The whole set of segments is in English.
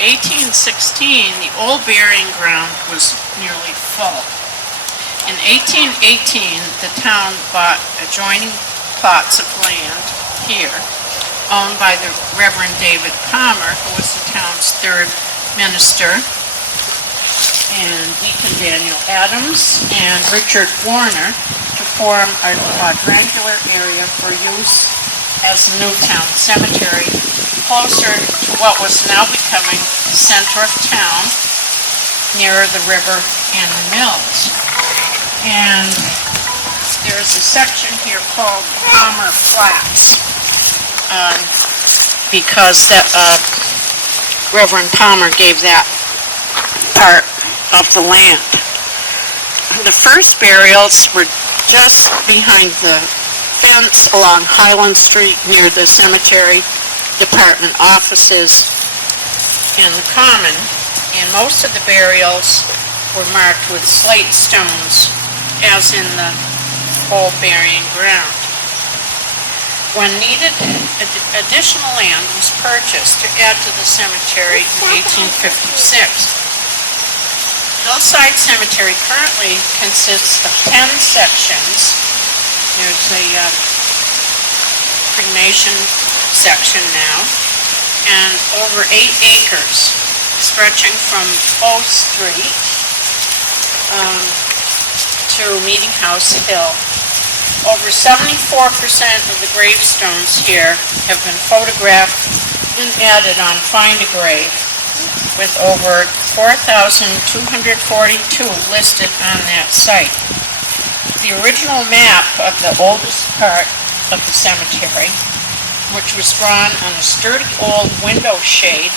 1816, the old burying ground was nearly full. In 1818, the town bought adjoining plots of land here, owned by the Reverend David Palmer, who was the town's third minister, and Deacon Daniel Adams and Richard Warner, to form a quadrangular area for use as a new town cemetery, closer to what was now becoming the center of town, nearer the river and the mills. And there's a section here called Palmer Flats, because that Reverend Palmer gave that part of the land. The first burials were just behind the fence along Highland Street near the cemetery department offices and the common, and most of the burials were marked with slate stones, as in the old burying ground. When needed, additional land was purchased to add to the cemetery in 1856. Hillside Cemetery currently consists of 10 sections. There's a cremation section now, and over 8 acres, stretching from Bow Street to Meeting House Hill. Over 74% of the gravestones here have been photographed and added on Find a Grave, with over 4,242 listed on that site. The original map of the oldest part of the cemetery, which was drawn on a sturdy old window shade,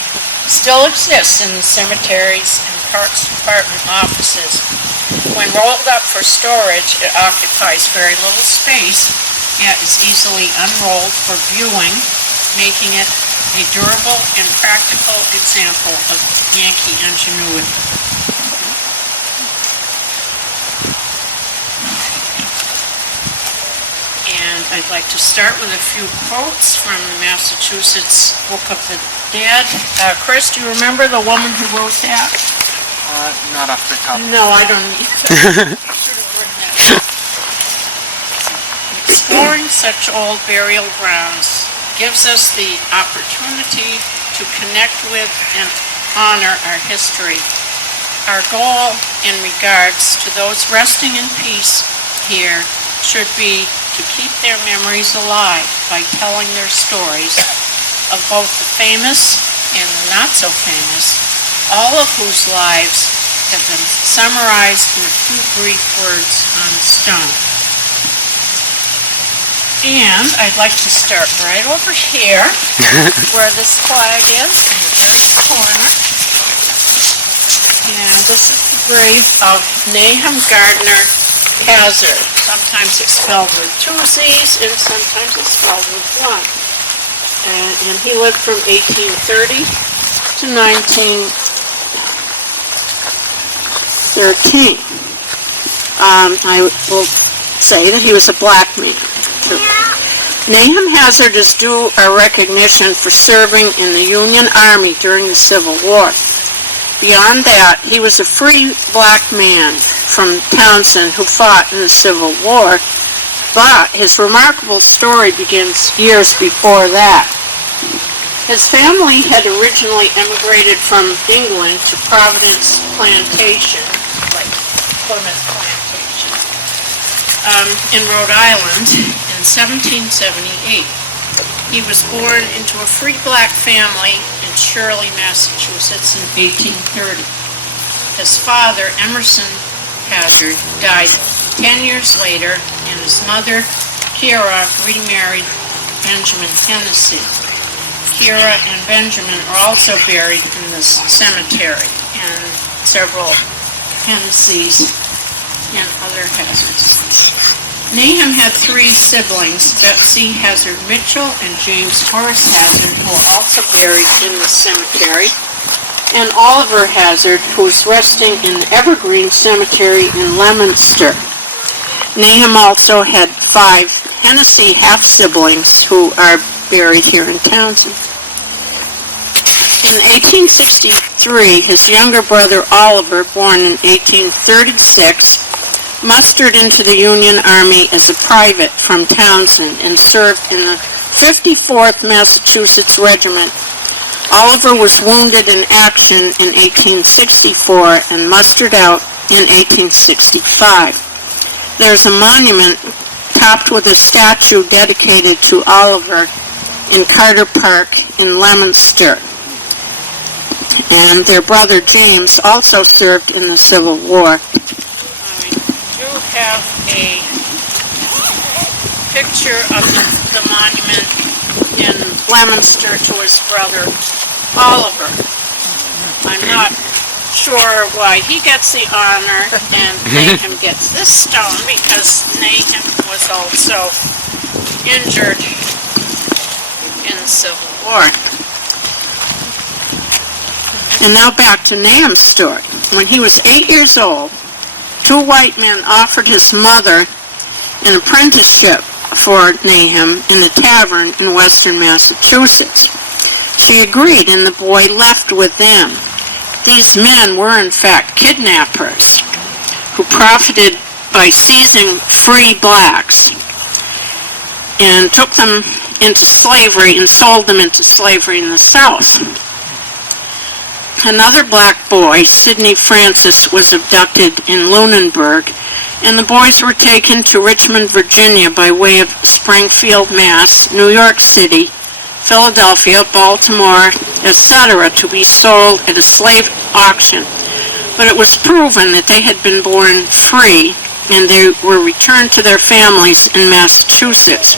still exists in the cemeteries and Parks Department offices. When rolled up for storage, it occupies very little space, yet is easily unrolled for viewing, making it a durable and practical example of Yankee ingenuity. And I'd like to start with a few quotes from the Massachusetts Book of the Dead. Chris, do you remember the woman who wrote that? Not off the top. No, I don't either. I should have written that down. Exploring such old burial grounds gives us the opportunity to connect with and honor our history. Our goal in regards to those resting in peace here should be to keep their memories alive by telling their stories of both the famous and the not so famous, all of whose lives have been summarized in a few brief words on stone. And I'd like to start right over here, where this flag is, in the very corner. And this is the grave of Nahum Gardner Hazard. Sometimes it's spelled with 2 Z's, and sometimes it's spelled with 1. And he lived from 1830 to 1913. I will say that he was a black man. Nahum Hazard is due a recognition for serving in the Union Army during the Civil War. Beyond that, he was a free black man from Townsend who fought in the Civil War, but his remarkable story begins years before that. His family had originally emigrated from England to Providence Plantation, like Plymouth Plantation, in Rhode Island in 1778. He was born into a free black family in Shirley, Massachusetts in 1830. His father, Emerson Hazard, died 10 years later, and his mother, Kira, remarried Benjamin Hennessy. Kira and Benjamin are also buried in this cemetery, and several Hennessy's and other Hazards. Nahum had 3 siblings, Betsy Hazard Mitchell and James Horace Hazard, who are also buried in the cemetery, and Oliver Hazard, who is resting in the Evergreen Cemetery in Leominster. Nahum also had 5 Hennessy half-siblings who are buried here in Townsend. In 1863, his younger brother Oliver, born in 1836, mustered into the Union Army as a private from Townsend and served in the 54th Massachusetts Regiment. Oliver was wounded in action in 1864 and mustered out in 1865. There's a monument topped with a statue dedicated to Oliver in Carter Park in Leominster. And their brother James also served in the Civil War. I do have a picture of the monument in Leominster to his brother Oliver. I'm not sure why he gets the honor and Nahum gets this stone, because Nahum was also injured in the Civil War. And now back to Nahum's story. When he was 8 years old, two white men offered his mother an apprenticeship for Nahum in a tavern in western Massachusetts. She agreed, and the boy left with them. These men were in fact kidnappers who profited by seizing free blacks and took them into slavery and sold them into slavery in the South. Another black boy, Sidney Francis, was abducted in Lunenburg, and the boys were taken to Richmond, Virginia by way of Springfield, Mass., New York City, Philadelphia, Baltimore, etc., to be sold at a slave auction. But it was proven that they had been born free, and they were returned to their families in Massachusetts.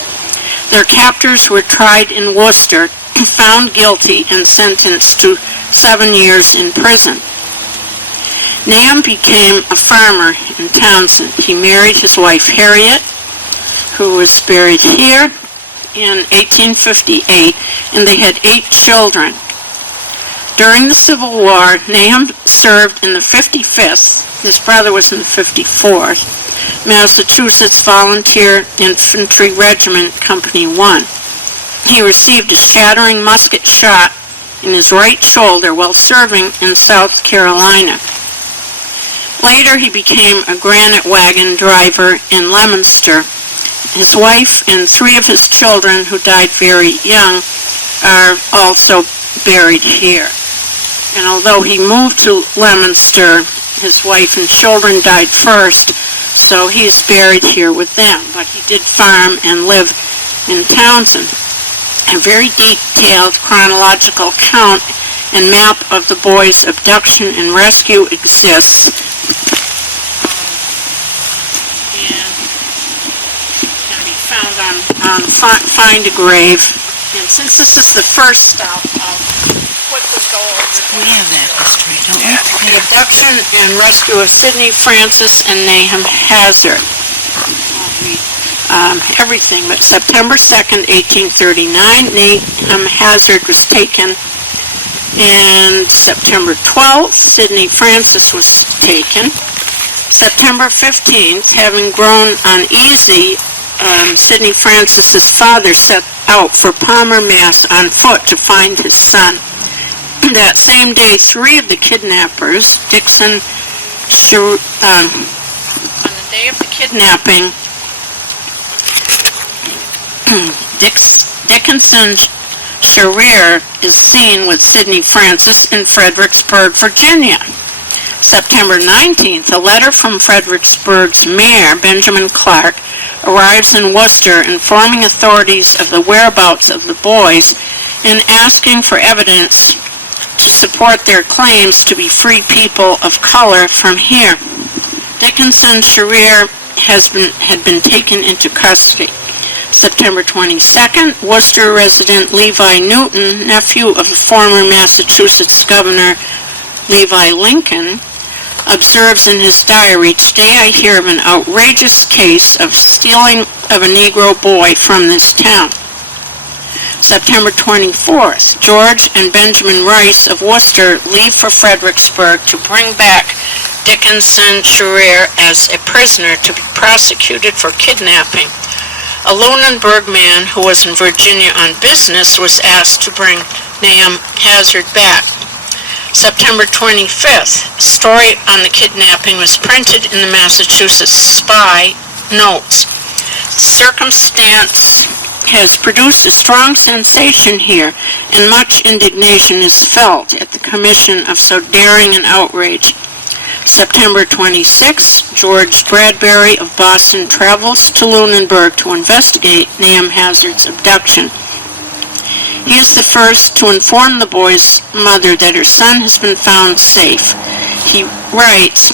Their captors were tried in Worcester, found guilty, and sentenced to 7 years in prison. Nahum became a farmer in Townsend. He married his wife Harriet, who was buried here in 1858, and they had 8 children. During the Civil War, Nahum served in the 55th, his brother was in the 54th, Massachusetts Volunteer Infantry Regiment, Company 1. He received a shattering musket shot in his right shoulder while serving in South Carolina. Later, he became a granite wagon driver in Leominster. His wife and 3 of his children, who died very young, are also buried here. And although he moved to Leominster, his wife and children died first, so he is buried here with them. But he did farm and live in Townsend. A very detailed chronological count and map of the boys' abduction and rescue exists. And can be found on Find a Grave. And since this is the first stop, I'll quickly go over. We have that history, don't we? The abduction and rescue of Sidney Francis and Nahum Hazard. Everything, but September 2nd, 1839, Nahum Hazard was taken, and September 12th, Sidney Francis was taken. September 15th, having grown uneasy, Sidney Francis's father set out for Palmer, Mass. On foot to find his son. That same day, 3 of the kidnappers, on the day of the kidnapping, Dickinson Sharir is seen with Sidney Francis in Fredericksburg, Virginia. September 19th, a letter from Fredericksburg's mayor, Benjamin Clark, arrives in Worcester informing authorities of the whereabouts of the boys and asking for evidence to support their claims to be free people of color from here. Dickinson Sharir had been taken into custody. September 22nd, Worcester resident Levi Newton, nephew of the former Massachusetts Governor Levi Lincoln, observes in his diary, "Today I hear of an outrageous case of stealing of a Negro boy from this town." September 24th, George and Benjamin Rice of Worcester leave for Fredericksburg to bring back Dickinson Sharir as a prisoner to be prosecuted for kidnapping. A Lunenburg man who was in Virginia on business was asked to bring Nahum Hazard back. September 25th, a story on the kidnapping was printed in the Massachusetts Spy Notes. Circumstance has produced a strong sensation here, and much indignation is felt at the commission of so daring an outrage. September 26, George Bradbury of Boston travels to Lunenburg to investigate Nahum Hazard's abduction. He is the first to inform the boy's mother that her son has been found safe. He writes,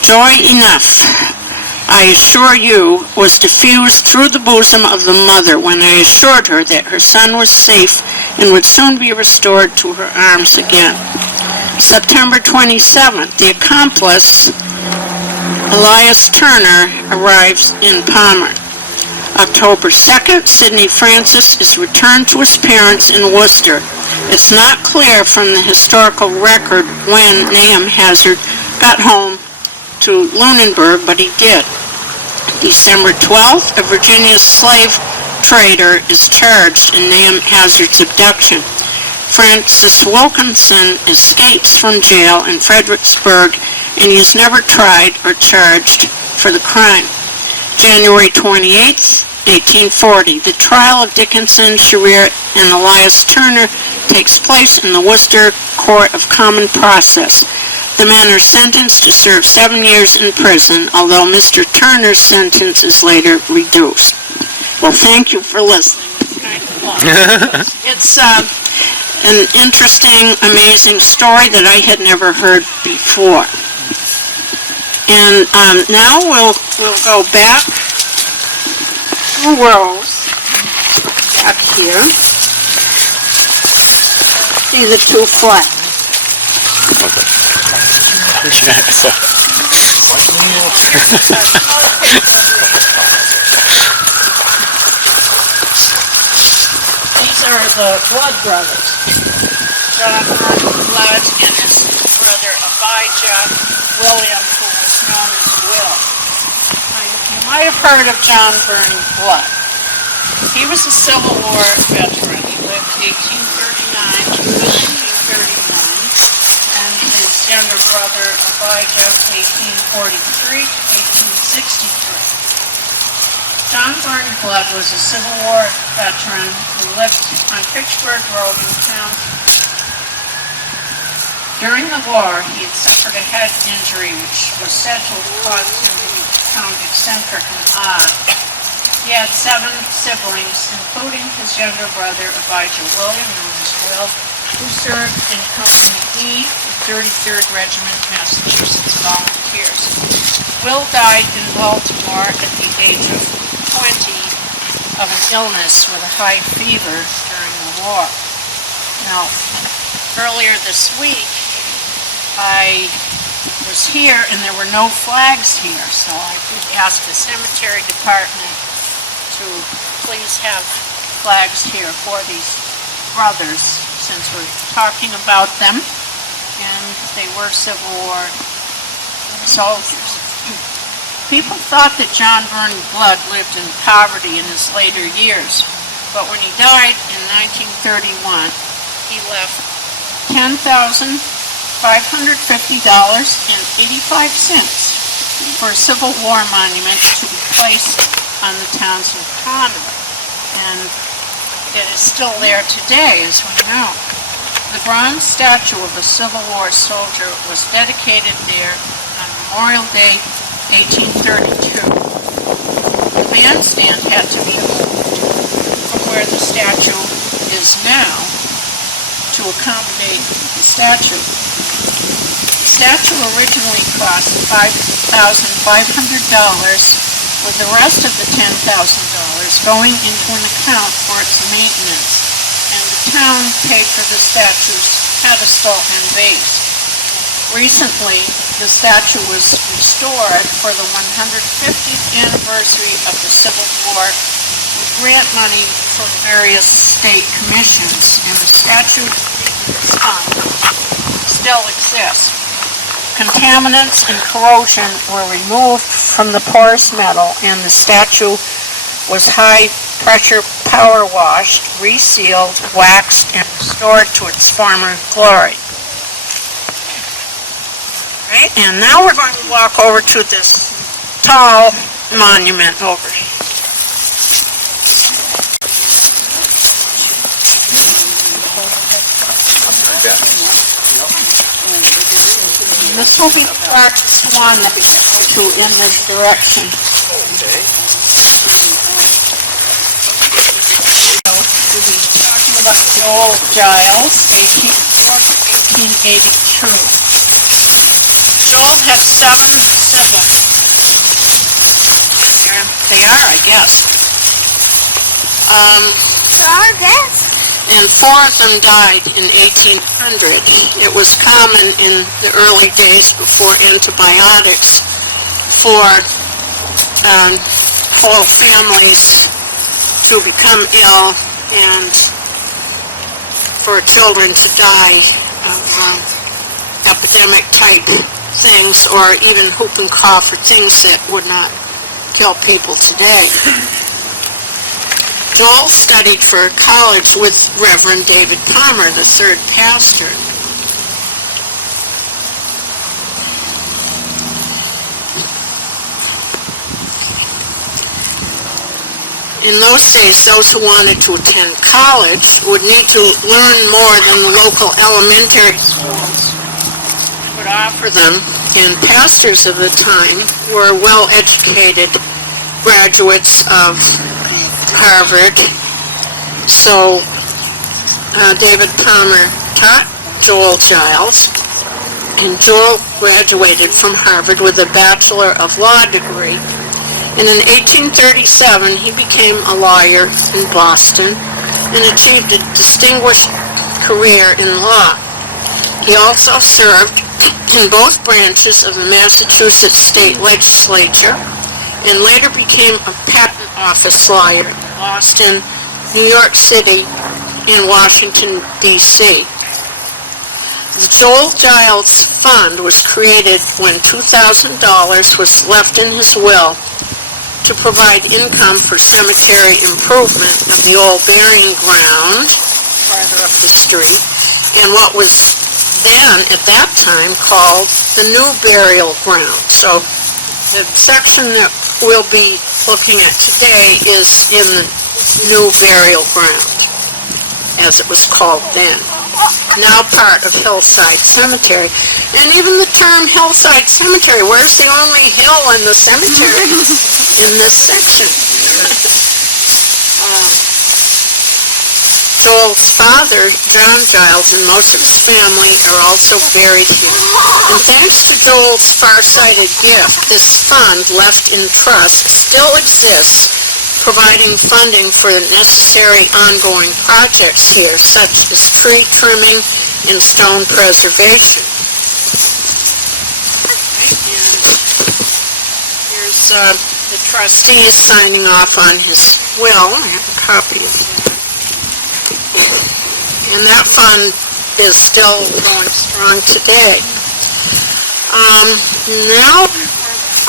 "Joy enough, I assure you, was diffused through the bosom of the mother when I assured her that her son was safe and would soon be restored to her arms again." September 27th, the accomplice, Elias Turner, arrives in Palmer. October 2nd, Sidney Francis is returned to his parents in Worcester. It's not clear from the historical record when Nahum Hazard got home to Lunenburg, but he did. December 12th, a Virginia slave trader is charged in Nahum Hazard's abduction. Francis Wilkinson escapes from jail in Fredericksburg, and he is never tried or charged for the crime. January 28th, 1840, the trial of Dickinson, Sherrier, and Elias Turner takes place in the Worcester Court of Common Process. The men are sentenced to serve 7 years in prison, although Mr. Turner's sentence is later reduced. Well, thank you for listening. It's kind of long. It's an interesting, amazing story that I had never heard before. And now we'll go back 2 rows back here. See the 2 flags. These are the Blood brothers. John Blood and his brother Abijah William, who was known as Will. You might have heard of John Burning Blood. He was a Civil War veteran. He lived 1839 to 1939, and his younger brother Abijah 1843 to 1863. John Burning Blood was a Civil War veteran who lived on Fitchburg Road in Townsend. During the war, he had suffered a head injury which was said to have caused him to become eccentric and odd. He had 7 siblings, including his younger brother Abijah William, known as Will, who served in Company E, the 33rd Regiment, Massachusetts Volunteers. Will died in Baltimore at the age of 20 of an illness with a high fever during the war. Now, earlier this week, I was here and there were no flags here, so I did ask the cemetery department to please have flags here for these brothers, since we're talking about them, and they were Civil War soldiers. People thought that John Burning Blood lived in poverty in his later years, but when he died in 1931, he left $10,550.85 for a Civil War monument to be placed on the Townsend Common, and it is still there today, as we know. The bronze statue of a Civil War soldier was dedicated there on Memorial Day, 1832. The bandstand had to be moved from where the statue is now to accommodate the statue. The statue originally cost $5,500, with the rest of the $10,000 going into an account for its maintenance, and the town paid for the statue's pedestal and base. Recently, the statue was restored for the 150th anniversary of the Civil War with grant money from various state commissions, and the statue still exists. Contaminants and corrosion were removed from the porous metal, and the statue was high-pressure power washed, resealed, waxed, and restored to its former glory. Right, and now we're going to walk over to this tall monument over here. This will be the farthest one that we go to in this direction. So we'll be talking about Joel Giles, 1804 to 1882. Joel had 7 siblings. There they are, I guess. And 4 of them died in 1800. It was common in the early days before antibiotics for whole families to become ill and for children to die of epidemic type things, or even whooping cough, or things that would not kill people today. Joel studied for college with Reverend David Palmer, the 3rd pastor. In those days, those who wanted to attend college would need to learn more than the local elementary schools would offer them, and pastors of the time were well-educated graduates of Harvard. So David Palmer taught Joel Giles, and Joel graduated from Harvard with a Bachelor of Law degree. And in 1837, he became a lawyer in Boston and achieved a distinguished career in law. He also served in both branches of the Massachusetts state legislature and later became a patent office lawyer in Boston, New York City, and Washington, D.C. The Joel Giles Fund was created when $2,000 was left in his will to provide income for cemetery improvement of the old burying ground farther up the street and what was then, at that time, called the new burial ground. So the section that we'll be looking at today is in the new burial ground, as it was called then. Now part of Hillside Cemetery. And even the term Hillside Cemetery, where's the only hill in the cemetery in this section? Joel's father, John Giles, and most of his family are also buried here. And thanks to Joel's far-sighted gift, this fund, left in trust, still exists, providing funding for necessary ongoing projects here, such as tree trimming and stone preservation. And here's the trustees signing off on his will. I have a copy of that. And that fund is still going strong today. Now we're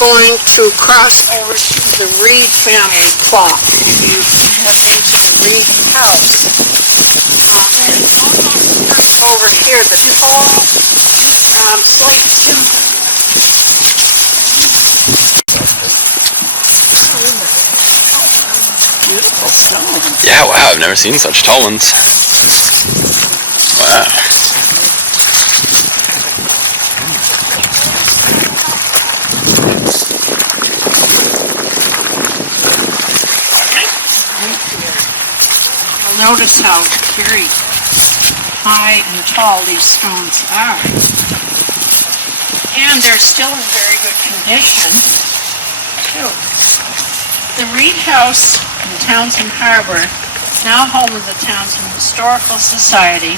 going to cross over to the Reed family plot. If you have been to the Reed house, almost over here, the tall, slate timber. Beautiful stone. Yeah, wow, I've never seen such tall ones. Wow. You'll notice how very high and tall these stones are. And they're still in very good condition, too. The Reed House in Townsend Harbor, now home of the Townsend Historical Society,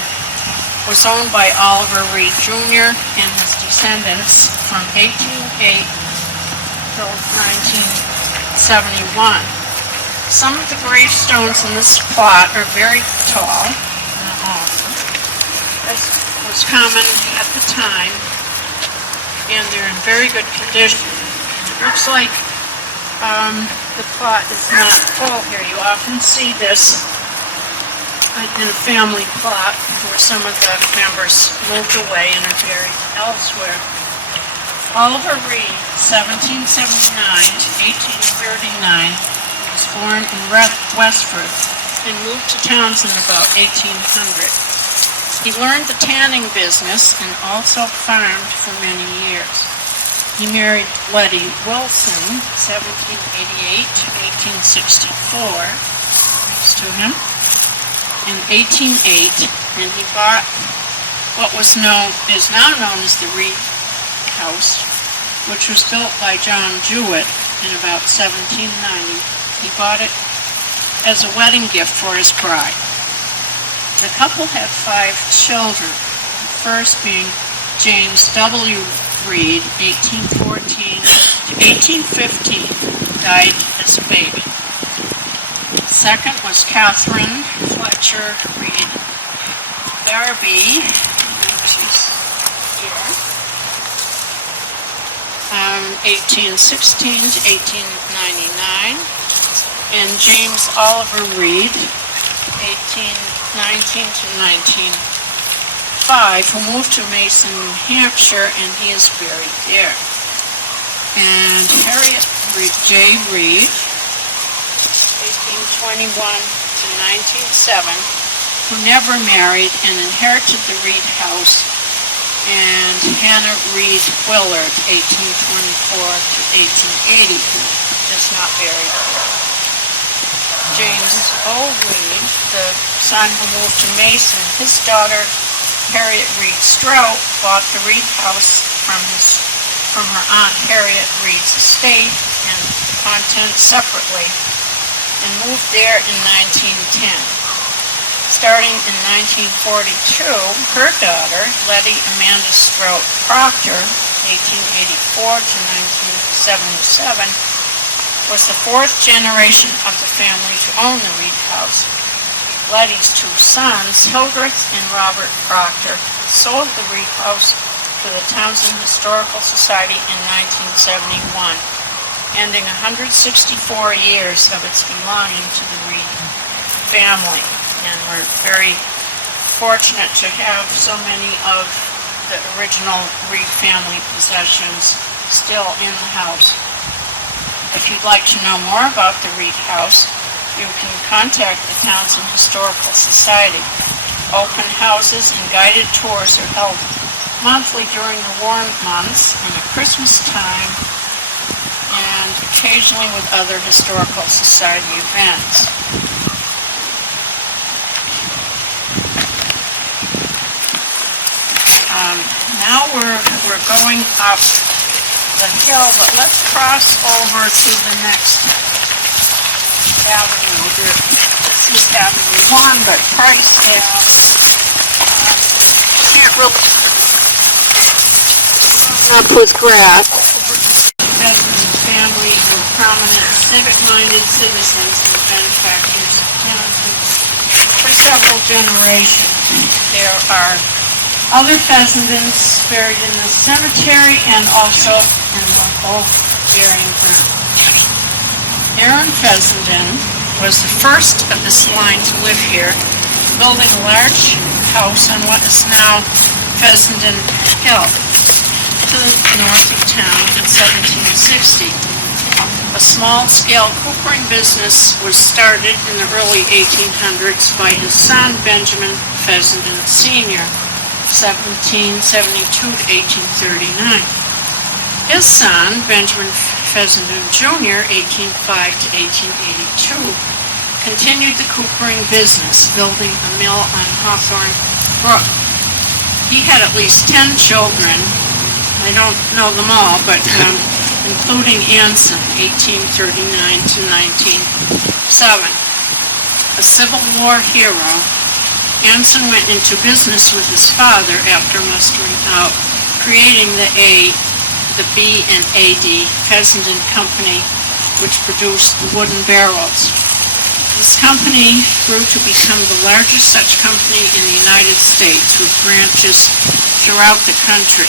was owned by Oliver Reed Jr. and his descendants from 1808 till 1971. Some of the gravestones in this plot are very tall, as was common at the time, and they're in very good condition. It looks like the plot is not full here. You often see this in a family plot where some of the members moved away and are buried elsewhere. Oliver Reed, 1779 to 1839, was born in Westford and moved to Townsend about 1800. He learned the tanning business and also farmed for many years. He married Letty Wilson, 1788 to 1864, next to him, in 1808, and he bought what is now known as the Reed House, which was built by John Jewett in about 1790. He bought it as a wedding gift for his bride. The couple had 5 children, the first being James W. Reed, 1814 to 1815, died as a baby. The second was Catherine Fletcher Reed Darby, she's here, 1816 to 1899, and James Oliver Reed, 1819 to 1905, who moved to Mason, New Hampshire, and he is buried there. And Harriet J. Reed, 1821 to 1907, who never married and inherited the Reed House, and Hannah Reed Willard, 1824 to 1880, who is not buried here. James O. Reed, the son who moved to Mason, his daughter Harriet Reed Strout bought the Reed House from her aunt Harriet Reed's estate and contents separately, and moved there in 1910. Starting in 1942, her daughter, Letty Amanda Strout Proctor, 1884 to 1977, was the 4th generation of the family to own the Reed House. Letty's 2 sons, Hildreth and Robert Proctor, sold the Reed House to the Townsend Historical Society in 1971, ending 164 years of its belonging to the Reed family. And we're very fortunate to have so many of the original Reed family possessions still in the house. If you'd like to know more about the Reed House, you can contact the Townsend Historical Society. Open houses and guided tours are held monthly during the warm months and at Christmas time, and occasionally with other historical society events. Now we're going up the hill, but let's cross over to the next avenue. This is Avenue 1, but Price Ave can't really up with grass. The family were prominent, civic-minded citizens and benefactors for several generations. There are other Fessendens buried in the cemetery and also in local burying ground. Aaron Fessenden was the first of this line to live here, building a large house on what is now Fessenden Hill to the north of town in 1760. A small-scale coopering business was started in the early 1800s by his son Benjamin Fessenden Sr., 1772 to 1839. His son, Benjamin Fessenden Jr., 1805 to 1882, continued the coopering business, building a mill on Hawthorne Brook. He had at least 10 children. I don't know them all, but including Anson, 1839 to 1907. A Civil War hero, Anson went into business with his father after mustering out, creating the B and AD Fessenden Company, which produced the wooden barrels. This company grew to become the largest such company in the United States, with branches throughout the country.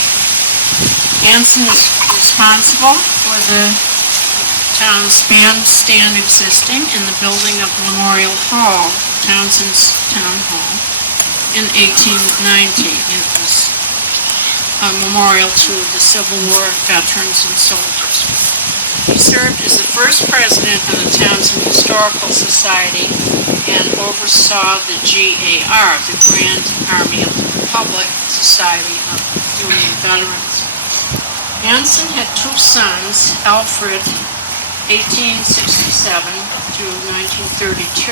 Anson is responsible for the town's bandstand existing in the building of Memorial Hall, Townsend's Town Hall, in 1890. It was a memorial to the Civil War veterans and soldiers. He served as the first president of the Townsend Historical Society and oversaw the GAR, the Grand Army of the Republic Society of Union Veterans. Anson had two sons, Alfred, 1867 to 1932,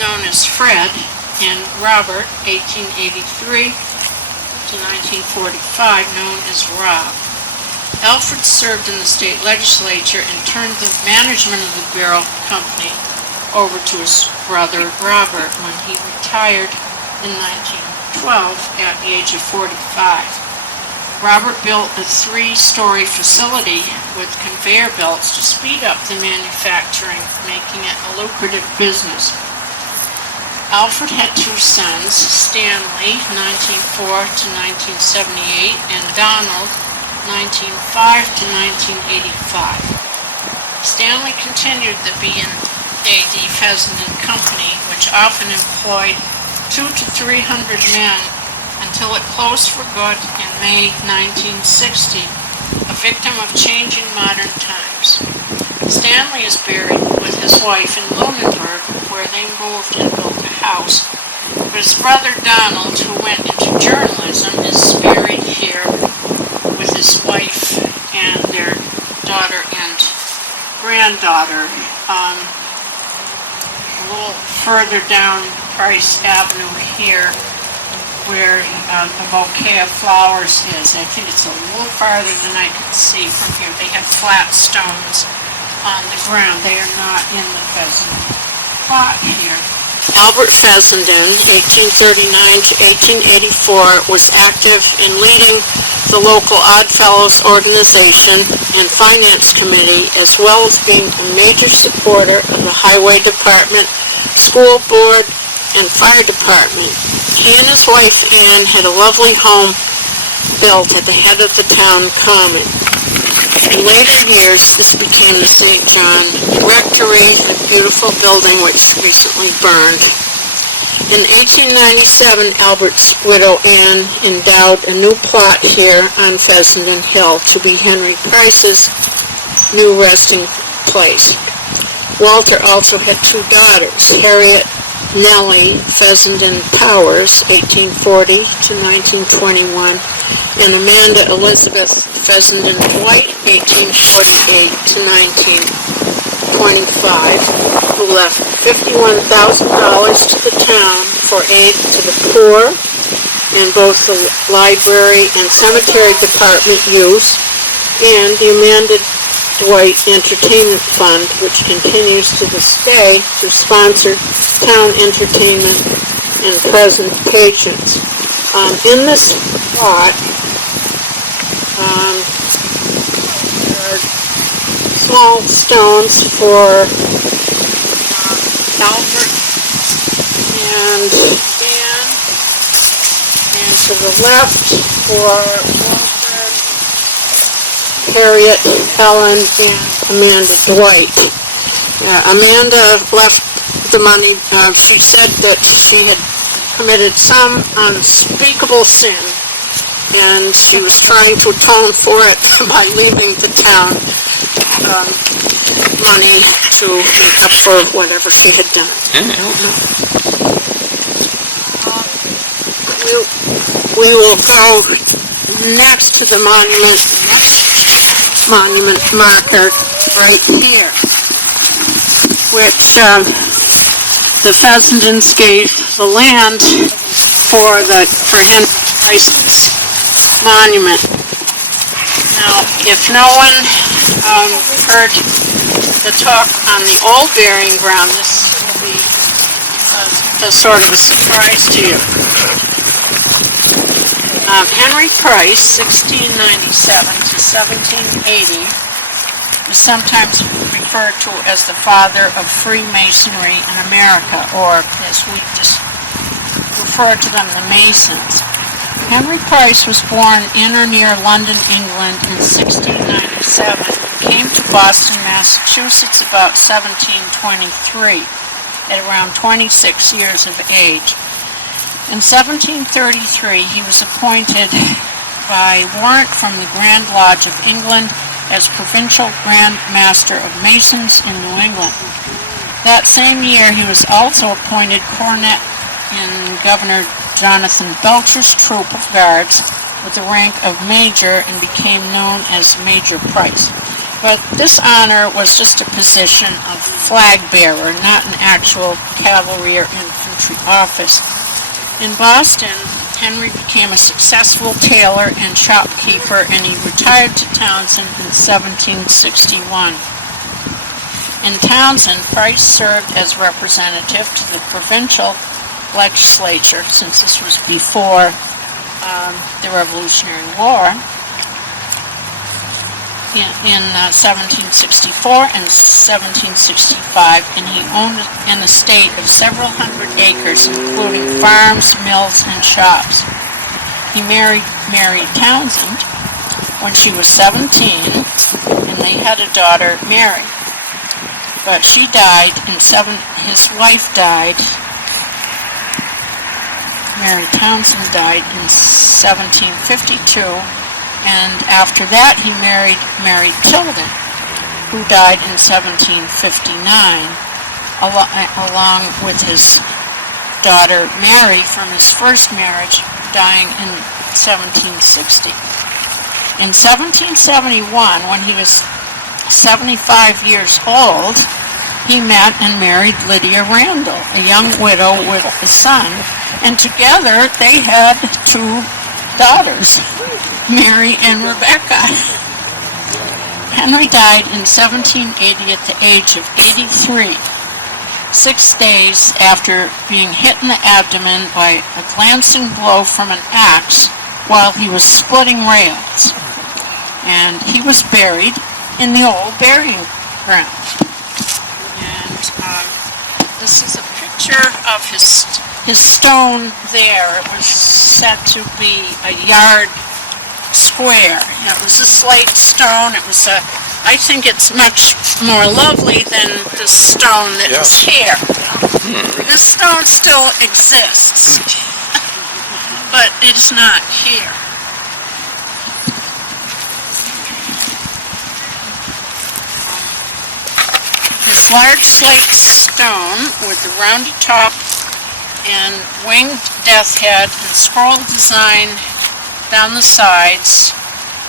known as Fred, and Robert, 1883 to 1945, known as Rob. Alfred served in the state legislature and turned the management of the barrel company over to his brother Robert when he retired in 1912 at the age of 45. Robert built a 3-story facility with conveyor belts to speed up the manufacturing, making it a lucrative business. Alfred had two sons, Stanley, 1904 to 1978, and Donald, 1905 to 1985. Stanley continued the B&AD Fessenden Company, which often employed 200 to 300 men until it closed for good in May 1960, a victim of changing modern times. Stanley is buried with his wife in Lunenburg, where they moved and built a house. But his brother Donald, who went into journalism, is buried here with his wife and their daughter and granddaughter. A little further down Price Avenue here, where the bouquet of flowers is. I think it's a little farther than I can see from here. They have flat stones on the ground. They are not in the Fessenden plot here. Albert Fessenden, 1839 to 1884, was active in leading the local Oddfellows organization and finance committee, as well as being a major supporter of the highway department, school board, and fire department. He and his wife Anne had a lovely home built at the head of the town common. In later years, this became the St. John Rectory, a beautiful building which recently burned. In 1897, Albert's widow Anne endowed a new plot here on Fessenden Hill to be Henry Price's new resting place. Walter also had two daughters, Harriet Nellie Fessenden Powers, 1840 to 1921, and Amanda Elizabeth Fessenden Dwight, 1848 to 1925, who left $51,000 to the town for aid to the poor and both the library and cemetery department use, and the Amanda Dwight Entertainment Fund, which continues to this day to sponsor town entertainment and present patrons. In this plot, there are small stones for Albert and Anne, and to the left for Walter, Harriet, Helen, and Amanda Dwight. Amanda left the money. She said that she had committed some unspeakable sin, and she was trying to atone for it by leaving the town money to make up for whatever she had done. I don't know. We will go next to the monument marker right here, which the Fessendens gave the land for Henry Price's monument. Now, if no one heard the talk on the old burying ground, this will be a sort of a surprise to you. Henry Price, 1697 to 1780, is sometimes referred to as the father of Freemasonry in America, or as we just refer to them, the Masons. Henry Price was born in or near London, England in 1697 came to Boston, Massachusetts about 1723, at around 26 years of age. In 1733, he was appointed by warrant from the Grand Lodge of England as Provincial Grand Master of Masons in New England. That same year, he was also appointed cornet in Governor Jonathan Belcher's troop of guards with the rank of major and became known as Major Price. But this honor was just a position of flag bearer, not an actual cavalry or infantry office. In Boston, Henry became a successful tailor and shopkeeper, and he retired to Townsend in 1761. In Townsend, Price served as representative to the provincial legislature, since this was before the Revolutionary War, in 1764 and 1765, and he owned an estate of several hundred acres, including farms, mills, and shops. He married Mary Townsend when she was 17, and they had a daughter, Mary. But she died his wife died, Mary Townsend died in 1752, and after that he married Mary Tilden, who died in 1759, along with his daughter Mary from his first marriage, dying in 1760. In 1771, when he was 75 years old, he met and married Lydia Randall, a young widow with a son, and together they had two daughters, Mary and Rebecca. Henry died in 1780 at the age of 83, 6 days after being hit in the abdomen by a glancing blow from an axe while he was splitting rails. And he was buried in the old burying ground. And this is a picture of his stone there. It was said to be a yard square. It was a slate stone. It was I think it's much more lovely than the stone that is here. This stone still exists, but it is not here. This large slate stone with the rounded top and winged death head and scroll design down the sides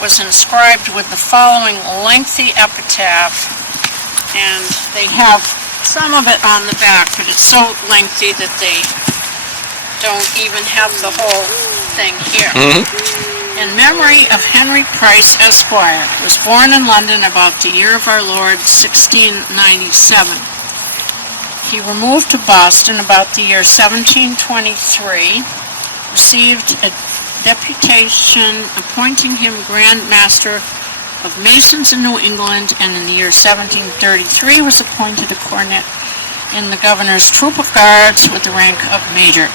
was inscribed with the following lengthy epitaph, and they have some of it on the back, but it's so lengthy that they don't even have the whole thing here. In memory of Henry Price, Esquire, was born in London about the year of our Lord, 1697. He removed to Boston about the year 1723, received a deputation appointing him Grand Master of Masons in New England, and in the year 1733 was appointed a cornet in the governor's troop of guards with the rank of major.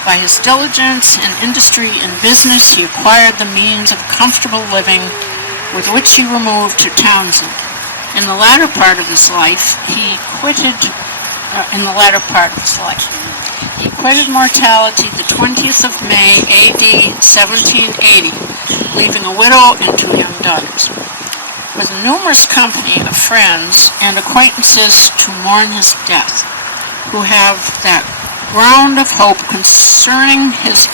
By his diligence and industry in business, he acquired the means of comfortable living, with which he removed to Townsend. In the latter part of his life, he quitted mortality the 20th of May, A.D. 1780, leaving a widow and two young daughters, with a numerous company of friends and acquaintances to mourn his death, who have that ground of hope concerning his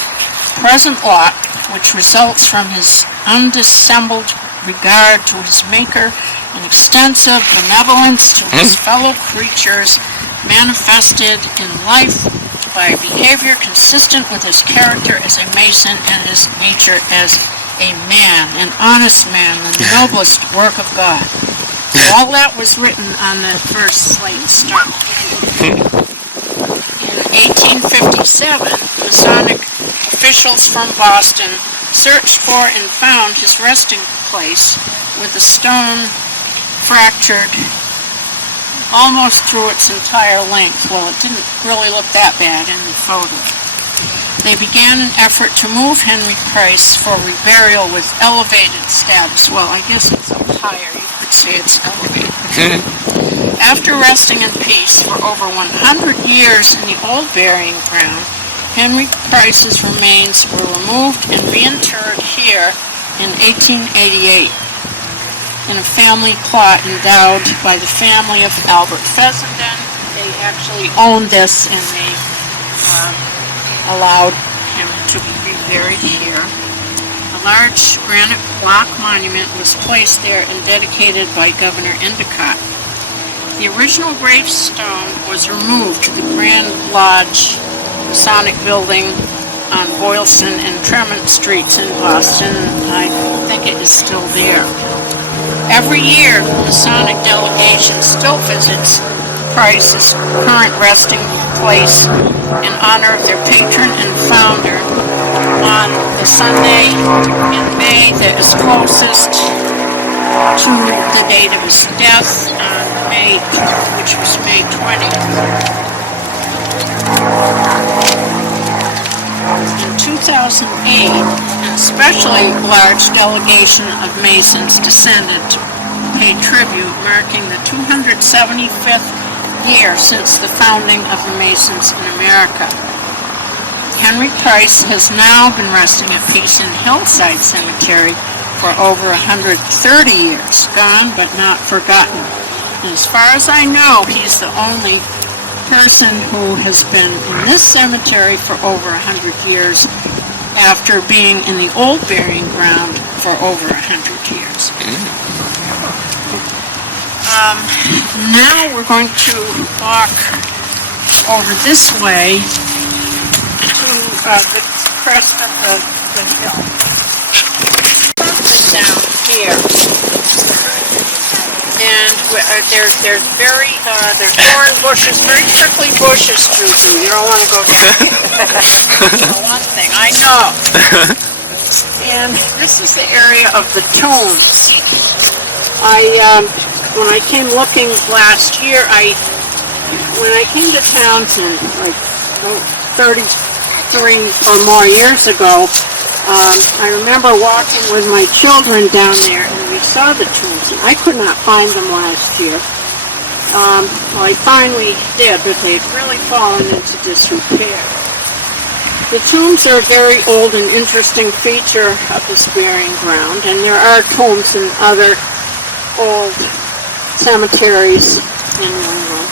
present lot, which results from his undissembled regard to his Maker and extensive benevolence to his fellow creatures, manifested in life by behavior consistent with his character as a Mason and his nature as a man, an honest man, the noblest work of God. All that was written on the first slate stone. In 1857, Masonic officials from Boston searched for and found his resting place with the stone fractured almost through its entire length. Well, it didn't really look that bad in the photo. They began an effort to move Henry Price for reburial with elevated status. Well, I guess it's up higher. You could say it's elevated. After resting in peace for over 100 years in the old burying ground, Henry Price's remains were removed and reinterred here in 1888 in a family plot endowed by the family of Albert Fessenden. They actually owned this and they allowed him to be buried here. A large granite block monument was placed there and dedicated by Governor Endicott. The original gravestone was removed to the Grand Lodge Masonic Building on Boylston and Tremont Streets in Boston. I think it is still there. Every year, the Masonic delegation still visits Price's current resting place in honor of their patron and founder on the Sunday in May that is closest to the date of his death, which was May 20th. In 2008, an especially large delegation of Masons descended to pay tribute, marking the 275th year since the founding of the Masons in America. Henry Price has now been resting at peace in Hillside Cemetery for over 130 years, gone but not forgotten. And as far as I know, he's the only person who has been in this cemetery for over 100 years after being in the old burying ground for over 100 years. Now we're going to walk over this way to the crest of the hill. Down here. And there's thorn bushes, very prickly bushes, Juju. You don't want to go down here. One thing, I know. And this is the area of the tombs. When I came looking last year, when I came to Townsend, like 33 or more years ago, I remember walking with my children down there, and we saw the tombs, and I could not find them last year. Well, I finally did, but they'd really fallen into disrepair. The tombs are a very old and interesting feature of this burying ground, and there are tombs in other old cemeteries in New England.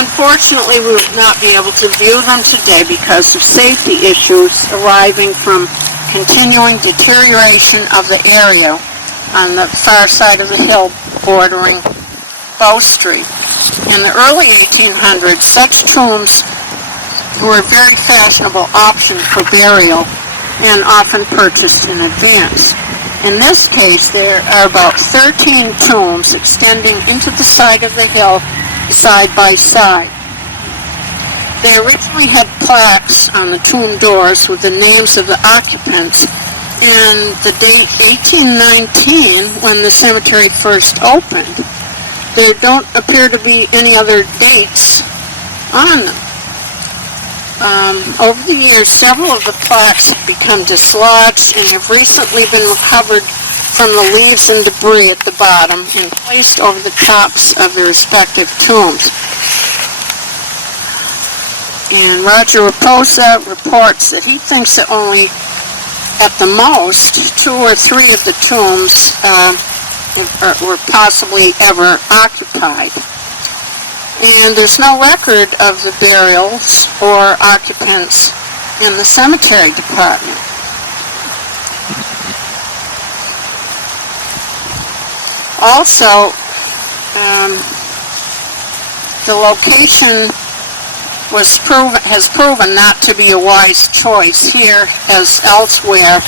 Unfortunately, we would not be able to view them today because of safety issues arising from continuing deterioration of the area on the far side of the hill bordering Bow Street. In the early 1800s, such tombs were a very fashionable option for burial and often purchased in advance. In this case, there are about 13 tombs extending into the side of the hill side by side. They originally had plaques on the tomb doors with the names of the occupants, and the date 1819, when the cemetery first opened. There don't appear to be any other dates on them. Over the years, several of the plaques have become dislodged and have recently been recovered from the leaves and debris at the bottom and placed over the tops of their respective tombs. And Roger Raposa reports that he thinks that only, at the most, 2 or 3 of the tombs were possibly ever occupied. And there's no record of the burials or occupants in the cemetery department. Also, the location has proven not to be a wise choice here as elsewhere,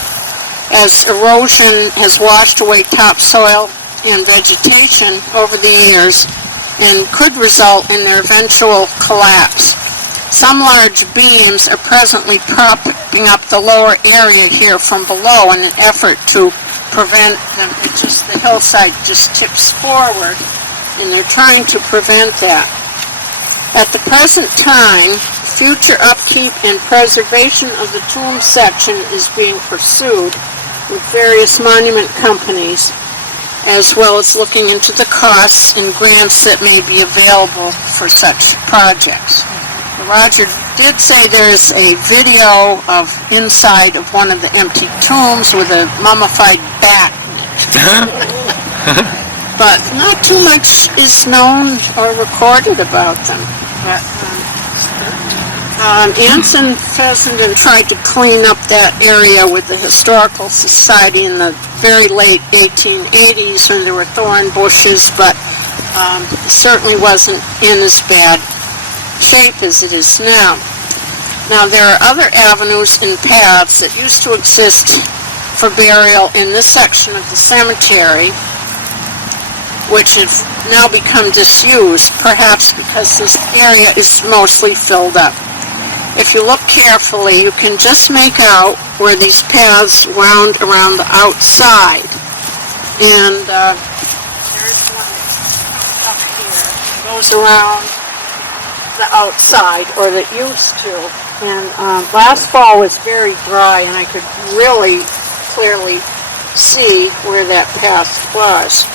as erosion has washed away topsoil and vegetation over the years and could result in their eventual collapse. Some large beams are presently propping up the lower area here from below in an effort to prevent them. The hillside just tips forward, and they're trying to prevent that. At the present time, future upkeep and preservation of the tomb section is being pursued with various monument companies. as well as looking into the costs and grants that may be available for such projects. Roger did say there's a video of inside of one of the empty tombs with a mummified bat. But not too much is known or recorded about them. Anson Fessenden tried to clean up that area with the Historical Society in the very late 1880s when there were thorn bushes, but it certainly wasn't in as bad shape as it is now. Now, there are other avenues and paths that used to exist for burial in this section of the cemetery, which have now become disused, perhaps because this area is mostly filled up. If you look carefully, you can just make out where these paths wound around the outside. And there's one that comes up here and goes around the outside, or that used to. And last fall was very dry, and I could really clearly see where that path was.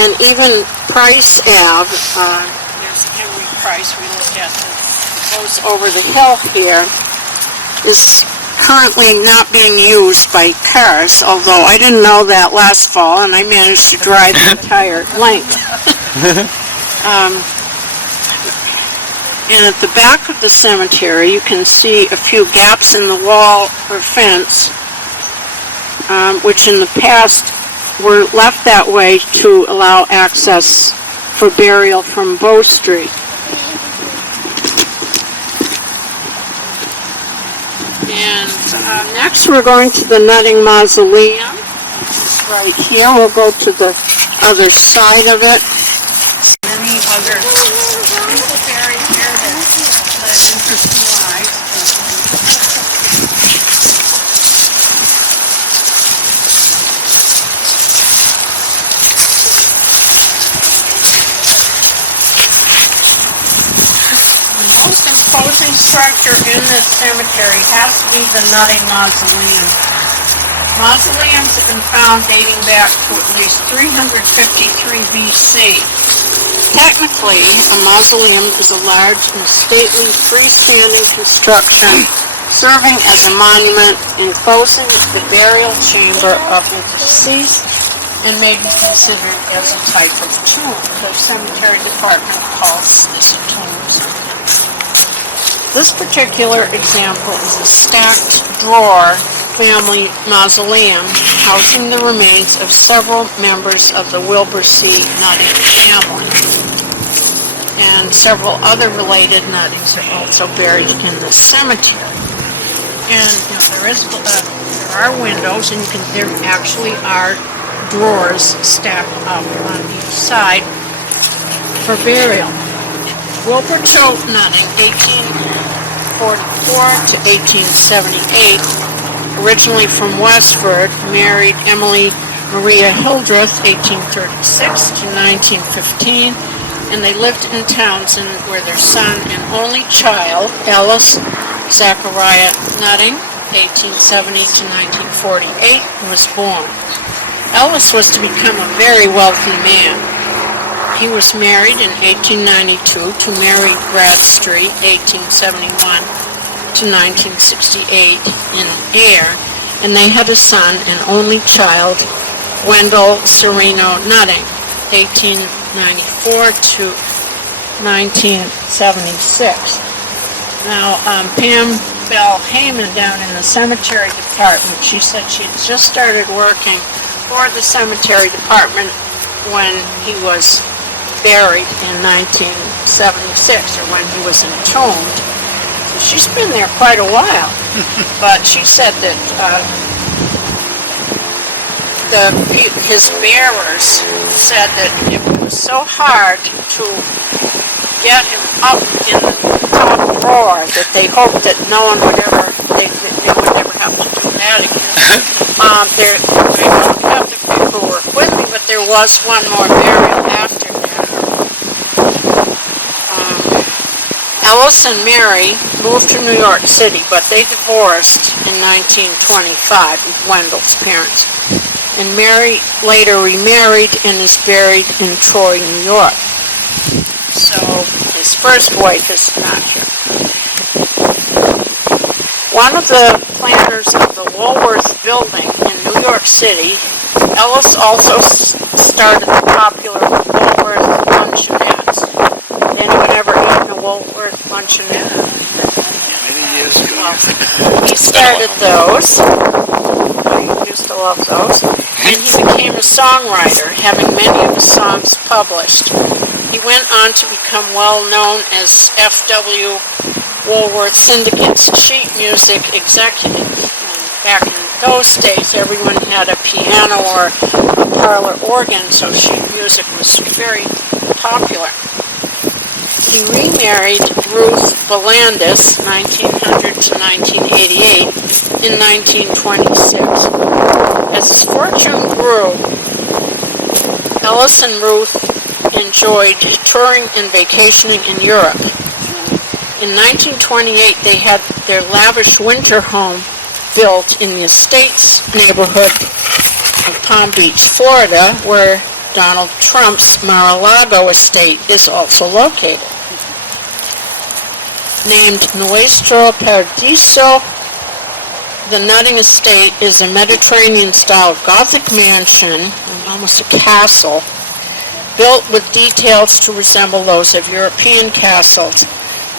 And even Price Ave, there's Henry Price we looked at, that goes over the hill here, is currently not being used by cars, although I didn't know that last fall, and I managed to drive the entire length. And at the back of the cemetery, you can see a few gaps in the wall or fence, which in the past were left that way to allow access for burial from Bow Street. And next we're going to the Nutting Mausoleum, which is right here. We'll go to the other side of it. Many other people buried here that led interesting lives. Most imposing structure in this cemetery has to be the Nutting Mausoleum. Mausoleums have been found dating back to at least 353 BC. Technically, a mausoleum is a large and stately freestanding construction serving as a monument enclosing the burial chamber of the deceased and may be considered as a type of tomb. The cemetery department calls this a tomb. This particular example is a stacked drawer family mausoleum housing the remains of several members of the Wilbur C. Nutting family. And several other related Nuttings are also buried in this cemetery. And there are windows, and there actually are drawers stacked up on each side for burial. Wilbur Choate Nutting, 1844 to 1878, originally from Westford, married Emily Maria Hildreth, 1836 to 1915, and they lived in Townsend, where their son and only child, Ellis Zachariah Nutting, 1870 to 1948, was born. Ellis was to become a very wealthy man. He was married in 1892 to Mary Bradstreet, 1871 to 1968 in Ayr, and they had a son and only child, Wendell Sereno Nutting, 1894 to 1976. Now, Pam Bell Heyman down in the cemetery department, she said she had just started working for the cemetery department when he was buried in 1976, or when he was entombed. So she's been there quite a while. But she said that his bearers said that it was so hard to get him up in the top drawer that they hoped that no one would ever, they would never have to do that again. I don't have the paperwork with me, but there was one more burial after that. Ellis and Mary moved to New York City, but they divorced in 1925 with Wendell's parents. and later remarried and is buried in Troy, New York. So his first wife is not here. One of the planners of the Woolworth building in New York City, Ellis also started the popular Woolworth luncheonettes. Has anyone ever eaten a Woolworth luncheonette? Many years ago. Well, he started those. I used to love those. And he became a songwriter, having many of his songs published. He went on to become well known as F.W. Woolworth Syndicate's sheet music executive. And back in those days, everyone had a piano or a parlor organ, so sheet music was very popular. He remarried Ruth Belandis, 1900 to 1988, in 1926. As his fortune grew, Ellis and Ruth enjoyed touring and vacationing in Europe. In 1928, they had their lavish winter home built in the Estates neighborhood of Palm Beach, Florida, where Donald Trump's Mar-a-Lago estate is also located. Named Nuestro Paradiso, the Nutting Estate is a Mediterranean-style Gothic mansion, almost a castle, built with details to resemble those of European castles.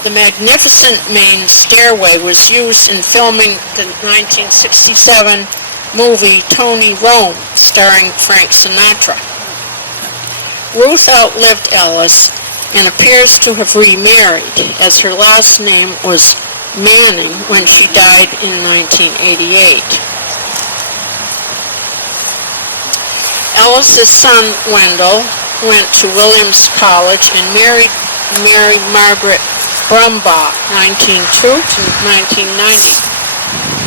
The magnificent main stairway was used in filming the 1967 movie Tony Rome, starring Frank Sinatra. Ruth outlived Ellis and appears to have remarried, as her last name was Manning when she died in 1988. Ellis's son, Wendell, went to Williams College and married Mary Margaret Brumbach, 1902 to 1990.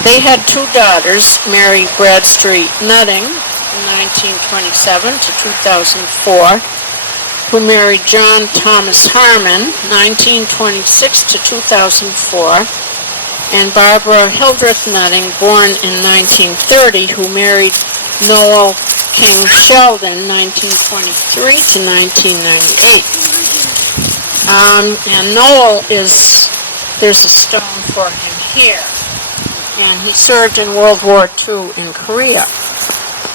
They had two daughters, Mary Bradstreet Nutting, 1927 to 2004, who married John Thomas Harmon, 1926 to 2004, and Barbara Hildreth Nutting, born in 1930, who married Noel King Sheldon, 1923 to 1998. And Noel there's a stone for him here, and he served in World War II in Korea.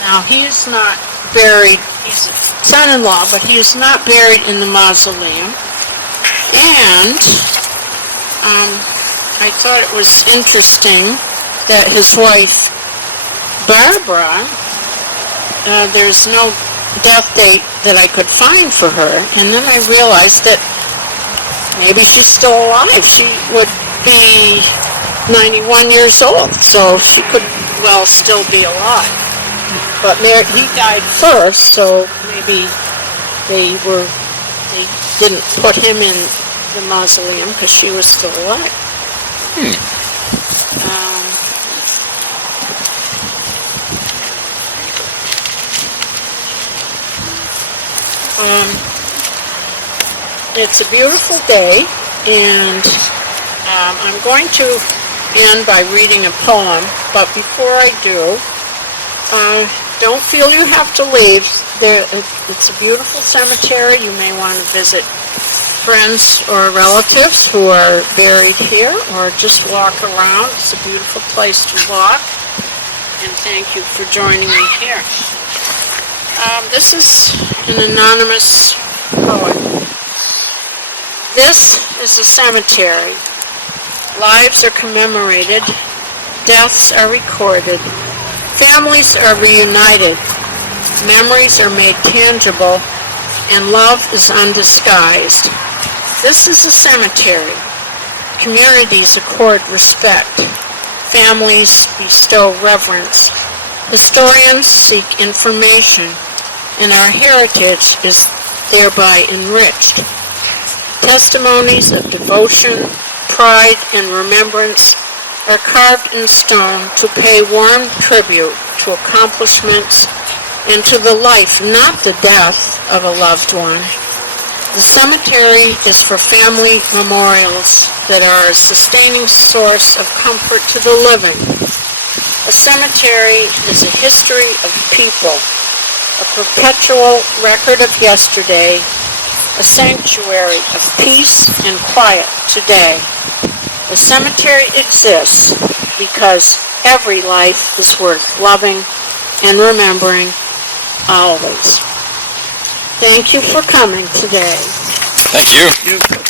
Now, he is not buried, he's a son-in-law, but he is not buried in the mausoleum. And I thought it was interesting that his wife, Barbara, there's no death date that I could find for her, and then I realized that maybe she's still alive. She would be 91 years old, so she could well still be alive. But he died first, so maybe they didn't put him in the mausoleum because she was still alive. It's a beautiful day, and I'm going to end by reading a poem, but before I do, don't feel you have to leave. It's a beautiful cemetery. You may want to visit friends or relatives who are buried here, or just walk around. It's a beautiful place to walk, and thank you for joining me here. This is an anonymous poet. This is a cemetery. Lives are commemorated, deaths are recorded, families are reunited, memories are made tangible, and love is undisguised. This is a cemetery. Communities accord respect. Families bestow reverence. Historians seek information, and our heritage is thereby enriched. Testimonies of devotion, pride, and remembrance are carved in stone to pay warm tribute to accomplishments and to the life, not the death, of a loved one. The cemetery is for family memorials that are a sustaining source of comfort to the living, A cemetery is a history of people, a perpetual record of yesterday, a sanctuary of peace and quiet today. The cemetery exists because every life is worth loving and remembering always. Thank you for coming today. Thank you. You.